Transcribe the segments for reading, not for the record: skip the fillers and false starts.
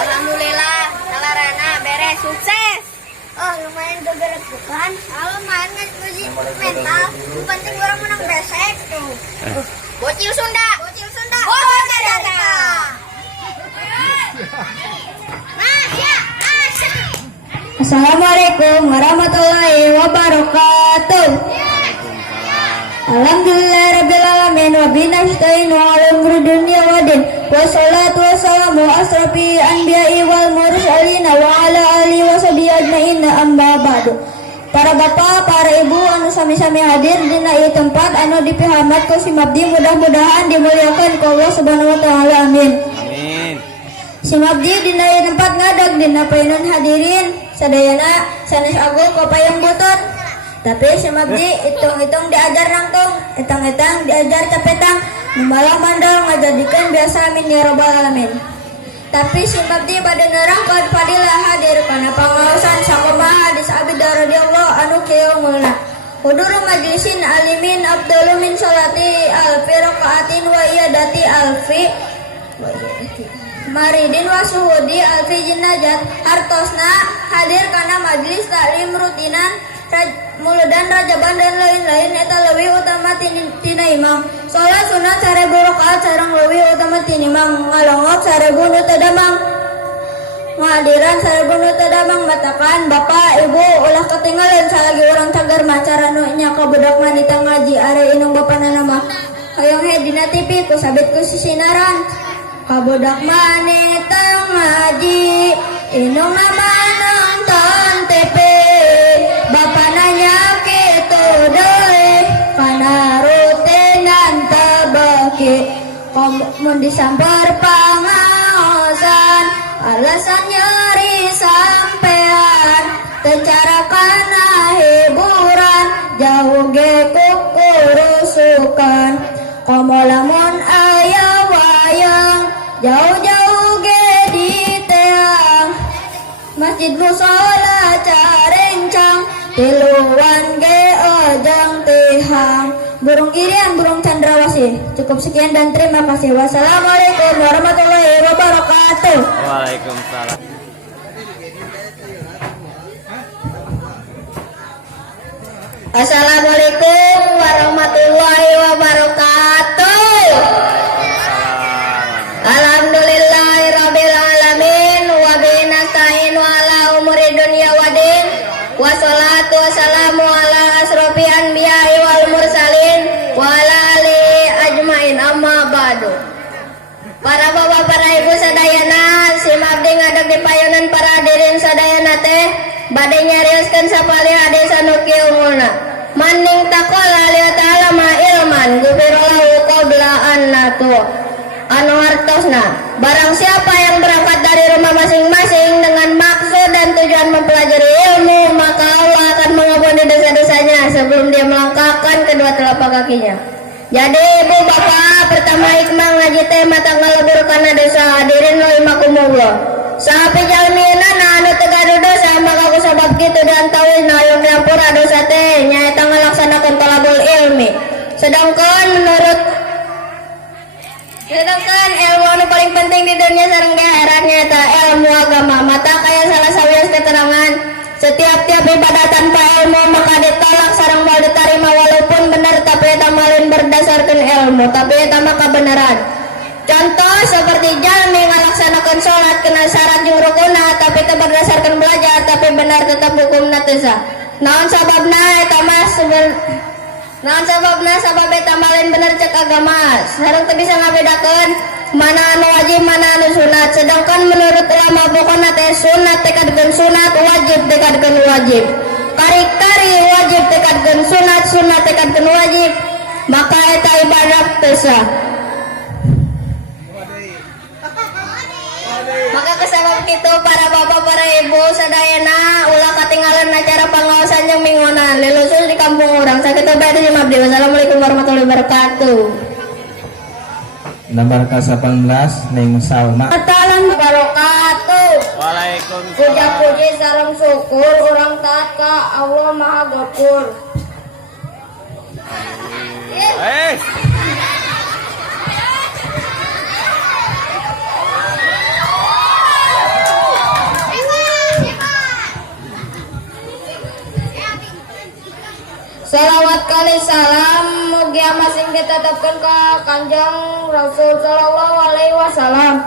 Alhamdulillah, salarana beres sukses. Oh, lumayan udah beres bukan? Lumayan ngaji mental. Yang penting orang menang besek tuh. Bocil Sunda. Bocil Sunda. Bocil Jakarta. Assalamualaikum warahmatullahi wabarakatuh. Alhamdulillahirabbil alamin wa binasta'inu 'ala umuri dunya waddin. Wassalatu wassalamu asrafi anbiya'i wal mursalin wa 'ala alihi washabihi ajmain amma ba'du. Para bapak, para ibu anu sami-sami hadir dina ieu tempat anu dipihamat ku si Mabdi, mudah-mudahan dimuliakan ku Allah Subhanahu wa taala. Amin. Amin. Si Mabdi dina ieu tempat ngadag dina paenan hadirin sadayana sanes agung ku payung butut. Tapi si Mabdi hitung-hitung diajar nangtung, etang-etang diajar capetang, malah mandal ngajadikeun biasa. Amin ya rabbal alamin. Tapi si Mabdi bade nerangkeun fadilah hadir kana pangaosan sakumaha hadis Abi Darda radhiyallahu anhu keungulna. Huduru majlisin alimin afdalu min salati alfi rakaatin wa iyadati alfi maridin wa suhudi alfi jinajat. Hartosna hadir kana majlis taklim rutinan muludan rajaban dan lain-lain eta leuwih utama tina imam. Salat sunat 1000 rakaat sareng leuwih utama tina imam. Ngalongok 1000 nu teu damang. Ngahadiran 1000 nu teu damang. Matakan bapak ibu ulah ketinggalan salagi urang cager macara nu nya ka budak wanita ngaji are inung bapana nama hoyong he dina TV ku sabit ku sisinaran. Ka budak wanita ngaji inung nama nonton TV. Bapak nanya kitu deui kana rutinan tabaki komun disamper pangaosan alasan nyeri sampean tecara kana hiburan jauh ge kukurusukan komo lamun aya wayang jauh-jauh ge di teang masjid musola carencang tiluan ge ojang tihang burung irian burung cendrawasih. Cukup sekian dan terima kasih. Wassalamualaikum warahmatullahi wabarakatuh. Waalaikumsalam. Assalamualaikum warahmatullahi wabarakatuh. Alhamdulillahirabbil alamin wa bihi nasta'inu ala umuri dunya waddin. Wassalatu wassalamu ala asrofi anbiya'i wal mursalin wa ala alihi ajmain amma ba'du. Para bapak, para ibu sadayana, si Mabdi ngadeg di payunan para hadirin sadayana teh bade nyarioskeun sapali hadis anu kieu Maning taqala li ta'ala ma ilman gufirolahu qabla an natu. Anu hartosna, barang siapa yang berangkat dari rumah masing-masing dengan maksud dan tujuan mempelajari ilmu, maka Allah akan mengampuni dosa-dosanya sebelum dia melangkahkan kedua telapak kakinya. Jadi ibu bapak, pertama hikmah ngaji teh mata ngalebur kana dosa. Hadirin rahimakumullah. Sahapi jalmina anu teu gaduh dosa maka ku sabab kitu diantawin hayang diampura dosa teh nyaeta ngalaksanakeun talabul ilmi. Sedangkan ilmu anu paling penting di dunia sareng di akhirat nyaeta ilmu agama. Mata kaya salah sawias keterangan setiap-tiap ibadah tanpa ilmu maka ditolak sareng moal diterima walaupun benar tapi eta malin berdasarkan ilmu tapi eta mah kebenaran. Contoh seperti jalmi ngalaksanakeun salat kena syarat jeung rukunna tapi teu berdasarkan belajar tapi benar tetap hukumna teu sah. Naon sababna eta mah sabab eta malin bener cek agama. Sareng teu bisa ngabedakeun mana anu wajib mana anu sunat. Sedangkan menurut ulama pokona teh sunat tekadkeun sunat, wajib tekadkeun wajib. Kari-kari wajib tekadkeun sunat, sunat tekadkeun wajib. Maka eta ibadah teu sah. Maka kesabab kitu para bapak para ibu sadayana ulah katinggalan acara pangaosan jeung mingonan lilusul di kampung urang sakitu bae di Mabdi. Wassalamualaikum warahmatullahi wabarakatuh. Nomor ke-18 Ning Salma. Assalamualaikum wabarakatuh. Waalaikumsalam. Puja-puji sareng syukur urang taat ka Allah Maha Ghafur. salam mugi masing ditetapkan ke Kanjeng Rasul sallallahu alaihi wasallam.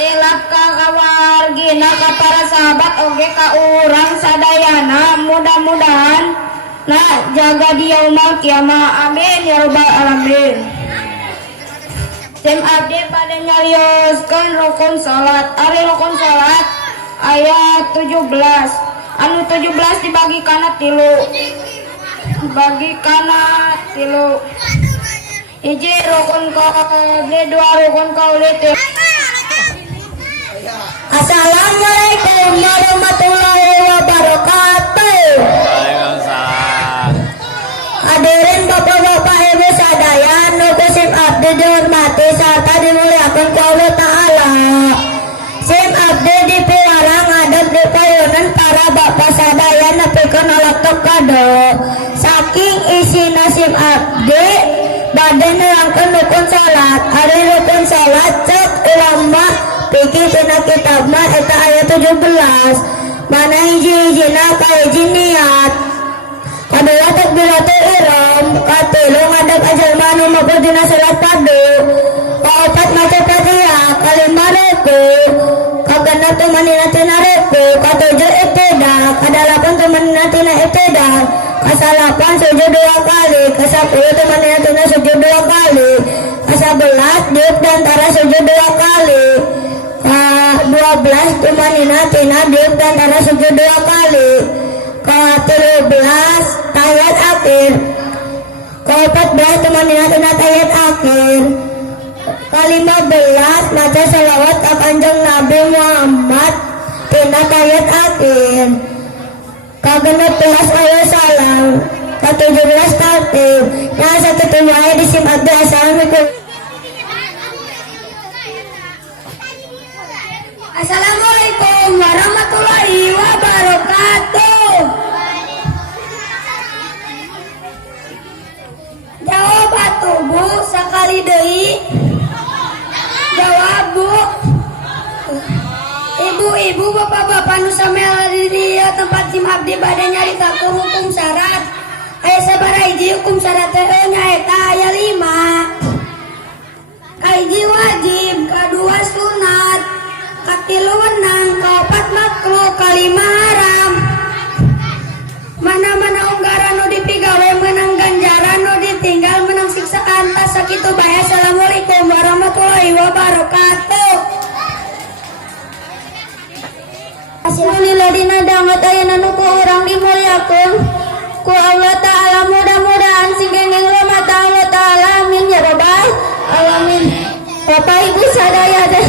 Tilap ka kawargina ka para sahabat oge ka urang sadayana mudah-mudahan jaga di yaumul kiamah. Amin ya rabbal alamin. Tim abdi pada nyarioskeun rukun salat. Ari rukun salat ayat 17. Anu 17 dibagi kana 3. Bagi kana 3. Hiji rukun qauli, 2 rukun qauli. Assalamualaikum warahmatullahi wabarakatuh. Waalaikumsalam. Hadirin bapak-bapak ibu sadaya nu sim abdi dihormati sarta dimuliakan ku Allah Ta'ala. Sim abdi dipilarang ngadeg di payunan para bapak sadaya nepikeun olok kado. Saking isina sim abdi bade nerangkeun rukun salat. Ari rukun salat cek ulama pikir tina kitabna eta ayat 17. Mana hiji-hijina ka hiji niat. Kadua takbiratul ihram, katilu ngadeg ajal manu maupun dina salat fardu. Kaopat maca Fatihah, kalima ruku, kagenep teu manina tina ruku, katujuh iktidal, kadalapan teu manina tina iktidal, kasalapan sujud 2 kali, kasapuluh teu manina tina sujud 2 kali, kasabelas diuk dantara sujud 2 kali, ka-12 teu manina tina diuk dantara sujud 2 kali. Ke-13 tahiyat akhir. Ke-14 temanina tina tahiyat akhir. Ke-15 maca selawat ka Kanjeng Nabi Muhammad tina tahiyat akhir. Ke-16 aya salam. Ke-17 tartib. Nah sakitu wae disim abdi. Assalamualaikum. Assalamualaikum warahmatullahi wabarakatuh. Jawab atuh Bu sakali deui. Jawab Bu. Ibu-ibu bapak-bapak nu samela di dieu tempat sim abdi bade nyaritakeun hukum syarat. Aya sabaraha hiji hukum syarat teh nyaeta aya 5. Kahiji wajib, kadua sunat, katilu wenang, kaopat makruh, kalima haram. Mana-mana unggaran nu dipigawe menang ganjaran nu ditinggal menang siksaan tas sakitu bae. Assalamualaikum warahmatullahi wabarakatuh. Alhamdulillah dina danget ayeuna nu ku urang dimuliakeun ku Allah Ta'ala. Mudah-mudahan sing kenging rahmat Allah Ta'ala. Amin ya rabbal alamin. Bapak ibu sadaya deh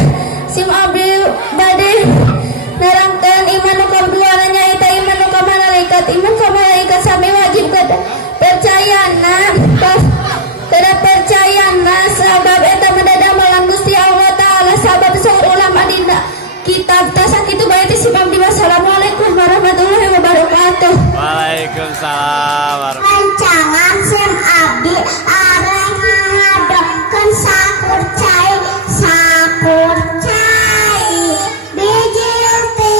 sim abdi bade nerangkeun iman nu kedua nyaeta iman nu ka malaikat. Iman ka malaikat sami wajib percayana tidak percayana sabab eta madadamalan Gusti Allah Ta'ala. Sabab saur ulama dina kitab tas kitu bae teh sim abdi. Wassalamualaikum warahmatullahi wabarakatuh. Waalaikumsalam warahmatullahi. Rancangan sim abdi areng ngadepkeun sakur cai bijil ti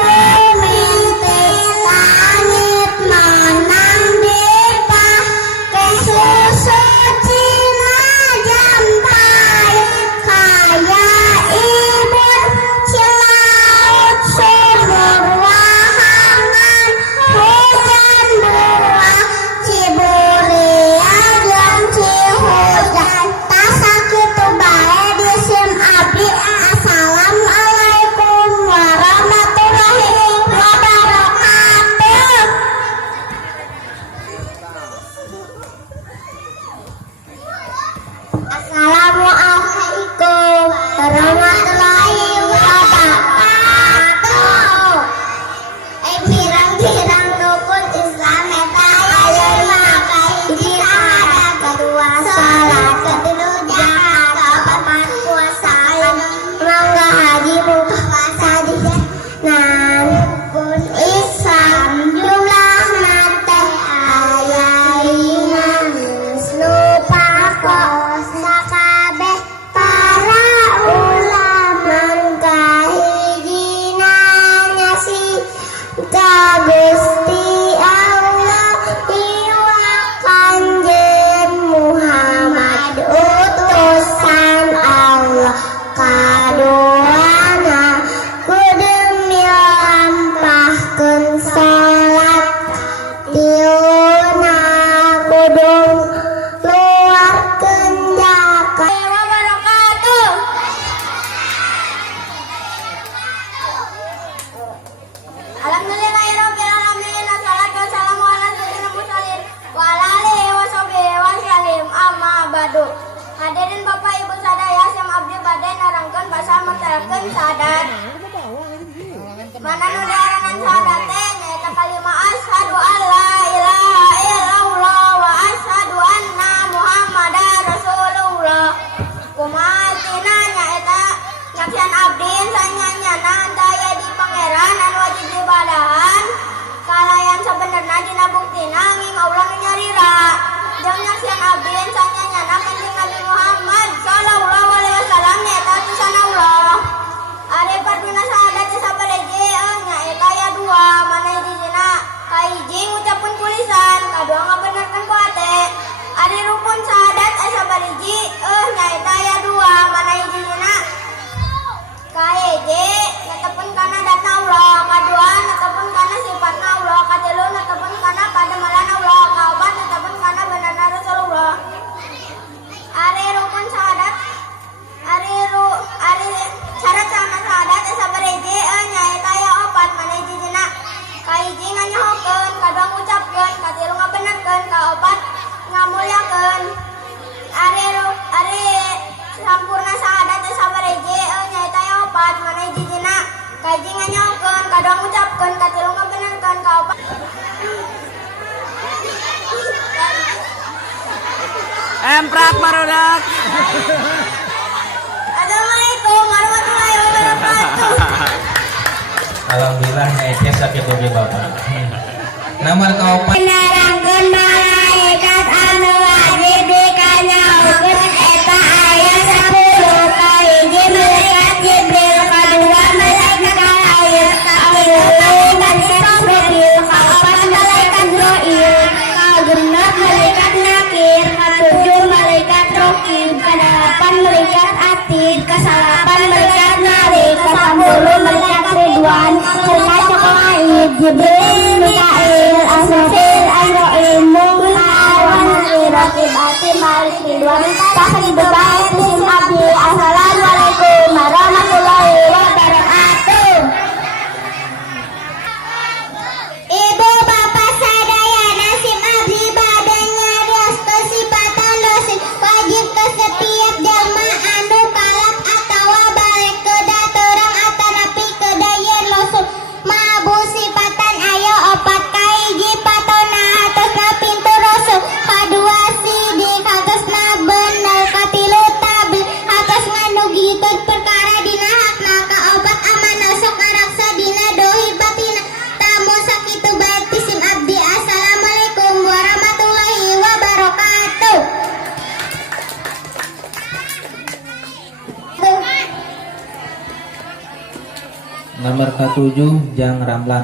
bumi ti langit manang dipah kesusu cina jampai kaya ibun cilaut sumur wahangan hujan buah ngajarkan sadat. Mana nu diaranan sadat teh nyaeta kalima asyhadu alla ilaha illallah wa asyhadu anna muhammadar rasulullah. Kumatina nyaeta nyaksian abdi sanyanyana daya di pangeran anu wajib diibadahan kalayan sabenerna dina buktina nging Allah nu nyarira. Jeung nyaksian abdi sanyanyana kanjeng Nabi Muhammad sallallahu alaihi wasallam nyaeta utusan Allah. Ari parduna sahadat sabaraje nyaeta aya dua, mana hijina kahiji ngucapkeun kulisan, kadua ngabenerkeun ku hate. Ari rukun sahadat sabariji nyaeta aya dua, mana hijina kahiji netepkeun kana datna Allah, kadua netepkeun kana sifatna Allah, katilu netepkeun kana pademelan Allah, kaopat netepkeun kana benerna Rasulullah. Ari rukun sahadat ari syarat sama sahadat sabariji nyaeta aya opat, mana hijina kahiji nganyahokeun, kadua ngucapkeun, katilu ngabenerkeun, kaopat ngamulyakeun. Ari sampurna sahadat sabariji nyaeta aya opat, mana hijina kahiji nganyahokeun, kadua ngucapkeun, katilu ngabenerkeun, kaopat. Emprak marudak. Assalamualaikum warahmatullahi wabarakatuh. Alhamdulillah naiknya sakit bagi bapak. Nomor kaopat Narangkeun malaikat anu wajib dikanyaokeun eta aya 10. Kahiji malaikat Jibril, kadua malaikat Mikail, malaikat Israfil, kaopat malaikat Jibril, kagenep malaikat Nakir, katujuh malaikat Raqib, kadalapan malaikat Atid, kasalapan malaikat Malik, kasapuluh malaikat Ridwan, malaikat Jokoid, Jibril, Mikail, Asrafil, Azrail, Muhawan, Raqib, Atid, Malik, Ridwan, Tasrif Baik, Musim Abdi. Assalamualaikum warahmatullahi wabarakatuh. Ibu bapak sadaya nasib abdi bade ngarios kesipatan dosen wajib ke setiap jalma anu kalap atawa balik ke datorang atanapi ke dayen losun mabu sipatan ayo opat kahiji patona atosna pintu rosul, kadua sidi katosna bener, katilu tabi katosna nugitut perkara dina hakna, kaopat amanah sok ngaraksa dina dohi batina tamu sakitu baik pisim abdi. Assalamualaikum warahmatullahi wabarakatuh. nomor ke-7 Jang Ramlan.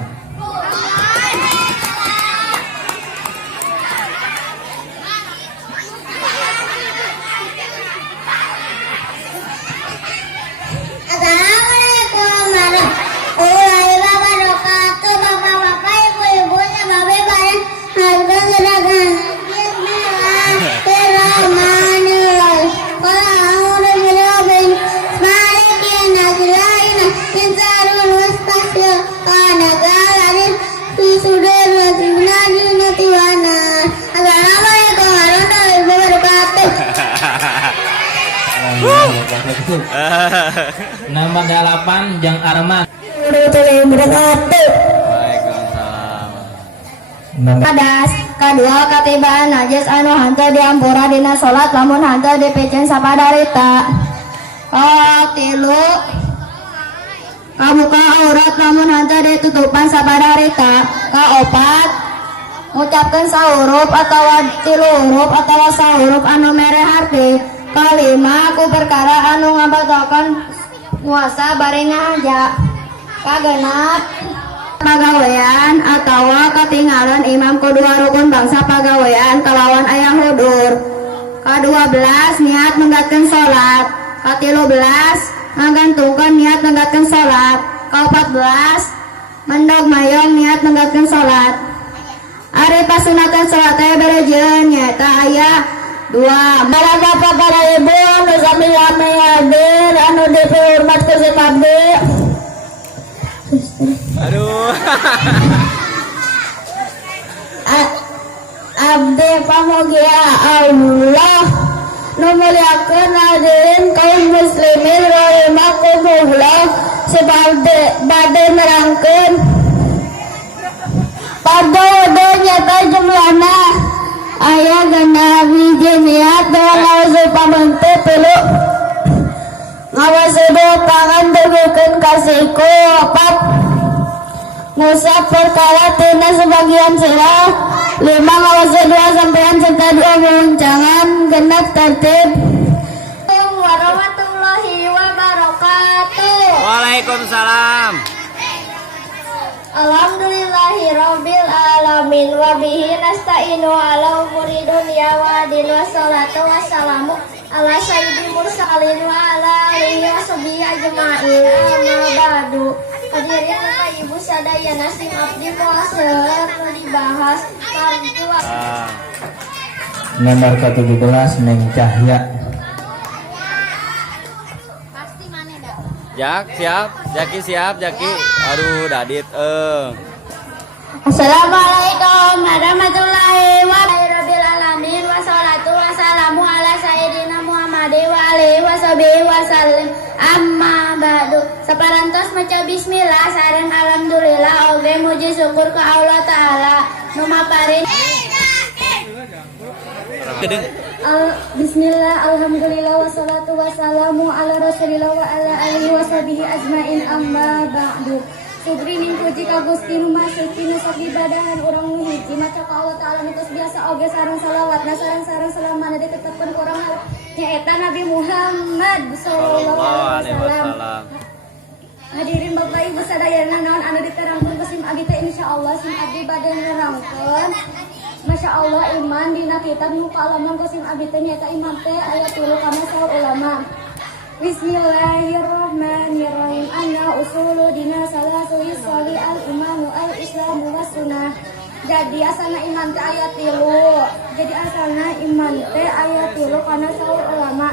Assalamualaikum warahmatullahi wabarakatuh. Bapak-bapak, ibu-ibu, babe bareng harga gerakan. Bismillahirrahmanirrahim. Qul a'udzu birabbil malikin nas, ilahin nas, min syarril waswasil khannasis, fi suduril jinnati wan nas. Assalamualaikum warahmatullahi wabarakatuh. Nomor 8 Jang Arman. Warahmatullahi wabarakatuh. Waalaikumsalam. Nomor Kadas kadua katibaan najis anu hanteu diampura dina salat lamun hanteu dipikeun sapadarita. Tilu kabuka aurat lamun hanteu ditutupan sapadarita. Kaopat ngucapkeun sahurup atawa tilu huruf atawa sahurup anu mere harti. Kalima ku perkara anu ngabatalkeun puasa bari ngahaja. Kagenap pagawean atawa katinggalan imam kedua rukun bangsa pagawean kalawan aya hudur. Ka-12 niat nenggatkeun salat. Ka-13 ngagantungkeun niat nenggatkeun salat. Ka-14 mendog mayong niat nenggatkeun salat. Ari pasunatan salat teh berejeun nyaeta aya 2. Para bapak para ibu anu sami hadir anu dihormat ku abdi. Aduh. Abdi pamugia Allah Numuliakeun hadirin kaum muslimin rahimakumullah bade nerangkeun pada nyata jumlahna aya genep hiji niat dengan supamante telu ngawasudu tangan dugikeun kasihku opat ngusap perkara tina sebagian sirah 5 ngawasudu sampean serta 2 menguncangan genep tertib. Warahmatullahi wabarakatuh. Waalaikumsalam. Alhamdulillahirabbil alamin wa bihi nasta'inu ala umuri dunya wa din wassalatu wassalamu ala sayyidil mursalin wa ala alihi washabihi ajma'in amma ba'du. Hadirin Bapak Ibu sadayana sim abdi moal dibahas marju Nomor ke-17 Neng Cahya. Jak siap, Jaki siap, Jaki. Aduh, Dadit. Assalamualaikum warahmatullahi wabarakatuh. Wassalatu wassalamu ala sayyidina Muhammadin wa alihi washabihi wasallam. Amma ba'du. Saparantos maca bismillah sareng alhamdulillah oge muji syukur ka Allah taala nu maparin. Bismillah, alhamdulillah, wassalatu wassalamu ala rasulillah wa ala alihi washabihi ajma'in amma ba'du. Subri ning puji ka Gusti nu masuki nu sok ibadahan urang nu hiji maca ka Allah taala mitos biasa oge sareng salawatna sareng salamana ditetepkeun ku urang nyaeta Nabi Muhammad sallallahu alaihi wasallam. Hadirin Bapak Ibu sadayana naon anu diterangkeun ku sim abdi teh insyaallah sim abdi bade nerangkeun. Masya Allah iman dina kitab nu kaalaman kusim abdi teh nyaeta iman teh aya 3 kana saur ulama. Bismillahirrahmanirrahim. Anna usulu dina salasu isoli al imanu al islamu was sunnah. Jadi asalna iman teh aya 3. Jadi asalna iman teh aya 3 kana saur ulama.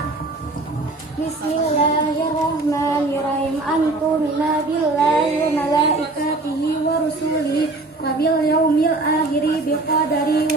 Bismillahirrahmanirrahim. Antumina billahi wa malaikatihi wa rusulihi wa bil yaumil akhiri biqadari